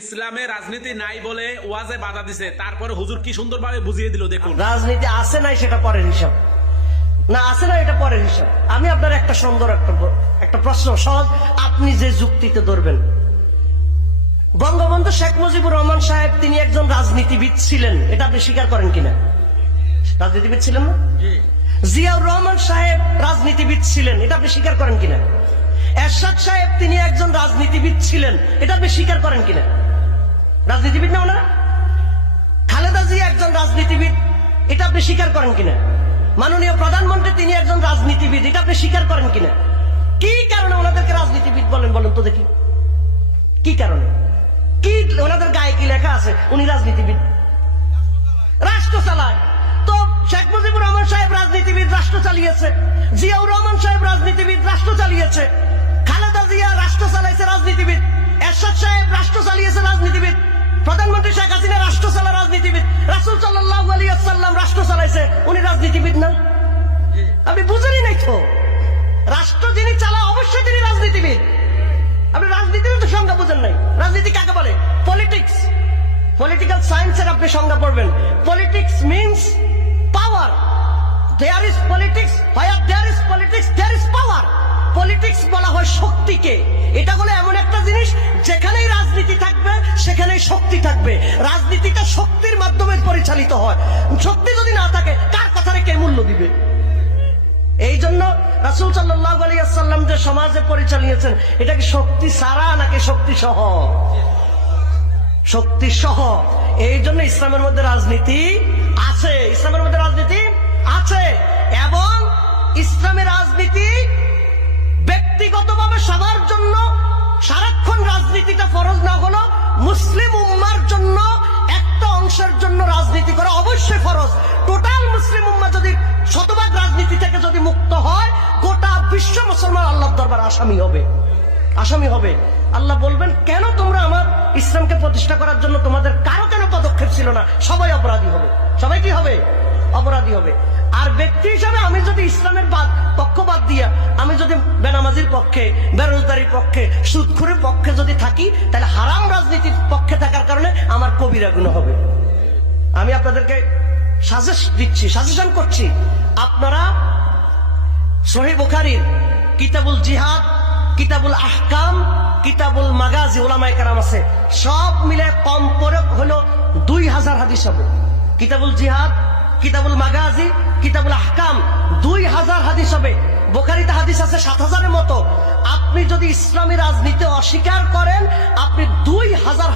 ইসলামে রাজনীতি নাই বলে ওয়াজে বাধা দিছে, তারপরে হুজুর কি সুন্দরভাবে বুঝিয়ে দিল। দেখুন, রাজনীতি আছে নাই সেটা পরের হিসাব, না আছে না এটা পরের হিসাব। আমি আপনার একটা সুন্দর একটা প্রশ্ন সহজ আপনি যে যুক্তিতে ধরবেন। বঙ্গবন্ধু শেখ মুজিবুর রহমান সাহেব তিনি একজন রাজনীতিবিদ ছিলেন, এটা আপনি স্বীকার করেন কিনা? রাজনীতিবিদ ছিলেন না? জিয়াউর রহমান সাহেব রাজনীতিবিদ ছিলেন, এটা আপনি স্বীকার করেন কিনা? এরশাদ সাহেব তিনি একজন রাজনীতিবিদ ছিলেন, এটা আপনি স্বীকার করেন কিনা? রাজনীতিবিদ না ওনারা? খালেদা জিয়া একজন রাজনীতিবিদ, এটা আপনি স্বীকার করেন কিনা? মাননীয় প্রধানমন্ত্রী তিনি একজন রাজনীতিবিদ, এটা আপনি স্বীকার করেন কিনা? কি কারণে ওনাদেরকে রাজনীতিবিদ বলেন তো দেখি? কি কারণে? কি ওনাদের গায়ে কি লেখা আছে উনি রাজনীতিবিদ? রাষ্ট্র চালায় তো। শেখ মুজিবুর রহমান সাহেব রাজনীতিবিদ, রাষ্ট্র চালিয়েছে। জিয়াউর রহমান সাহেব রাজনীতিবিদ, রাষ্ট্র চালিয়েছে। খালেদা জিয়া রাষ্ট্র চালাইছে, রাজনীতিবিদ। এরশাদ সাহেব রাষ্ট্র চালিয়েছে, রাজনীতিবিদ। প্রধানমন্ত্রী শেখ হাসিনা রাষ্ট্র চালা, রাজনীতিবিদ। রাসূল সাল্লাল্লাহু আলাইহি ওয়াসাল্লাম রাষ্ট্র চালাইছে, উনি রাজনীতিবিদ না? আপনি বুঝেনই নাই তো। রাষ্ট্র যিনি চালায় অবশ্যই তিনি রাজনীতিবিদ। আপনি রাজনীতির তো সংজ্ঞা বুঝেন নাই। রাজনীতি কাকে বলে? পলিটিক্স, পলিটিক্যাল সায়েন্সের আপনি সংজ্ঞা পড়বেন। Politics means power. There is politics, where there is politics there is power. Politics বলা হয় শক্তিকে। এটা হলো এমন একটা জিনিস যেখানেই রাজনীতি থাকবে সেখানেই শক্তি থাকবে। রাজনীতিটা শক্তির মাধ্যমে পরিচালিত হয়। শক্তি যদি না থাকে কার কথারে কে মূল্য দিবে? এই জন্য রাসূল সাল্লাল্লাহু আলাইহি ওয়াসাল্লাম যে সমাজে পরিচালিয়েছেন এটা কি শক্তি ছাড়া নাকি শক্তি সহ? শক্তি সহ। এই জন্য ইসলামের মধ্যে রাজনীতি আছে, ইসলামের মধ্যে রাজনীতি আছে। এবং ইসলামের রাজনীতি ব্যক্তিগতভাবে সবার জন্য সারাক্ষণ রাজনীতিটা ফরজ না হলো মুসলিম উম্মার জন্য একটা অংশের জন্য রাজনীতি করা অবশ্যই ফরজ। টোটাল মুসলিম উম্মা যদি শতভাগ রাজনীতি থেকে যদি মুক্ত হয় গোটা বিশ্ব মুসলমান আল্লাহর দরবারে আসামি হবে, আসামি হবে। আল্লাহ বলবেন কেন তোমরা আমার ইসলামকে প্রতিষ্ঠা করার জন্য তোমাদের কারো কেন পদক্ষেপ ছিল না? সবাই অপরাধী হবে। সবাই কি হবে? অপরাধী হবে। আর ব্যক্তি হিসাবে আমি যদি ইসলামের পক্ষপাত দিয়া আমি যদি বেনামাজির পক্ষে, বেরোজগারির পক্ষে, সুদখোরের পক্ষে যদি থাকি তাহলে হারাম রাজনীতির পক্ষে থাকার কারণে আমার কবিরা গুনাহ হবে। আমি আপনাদেরকে সাজেশন করছি, আপনারা সহিহ বুখারীর কিতাবুল জিহাদ, কিতাবুল আহকাম, কিতাবুল মাগাজি, উলামায়ে কেরাম আছে, সব মিলে কম করে হলো 2000 হাদিস হবে। কিতাবুল জিহাদ, কিতাবুল মাগাজি, কিতাবুল আহকাম 2000 হাদিস হবে। বুখারীতে হাদিস আছে 7000-এর মতো। আপনি যদি ইসলামী রাজনীতি অস্বীকার করেন আপনি 2000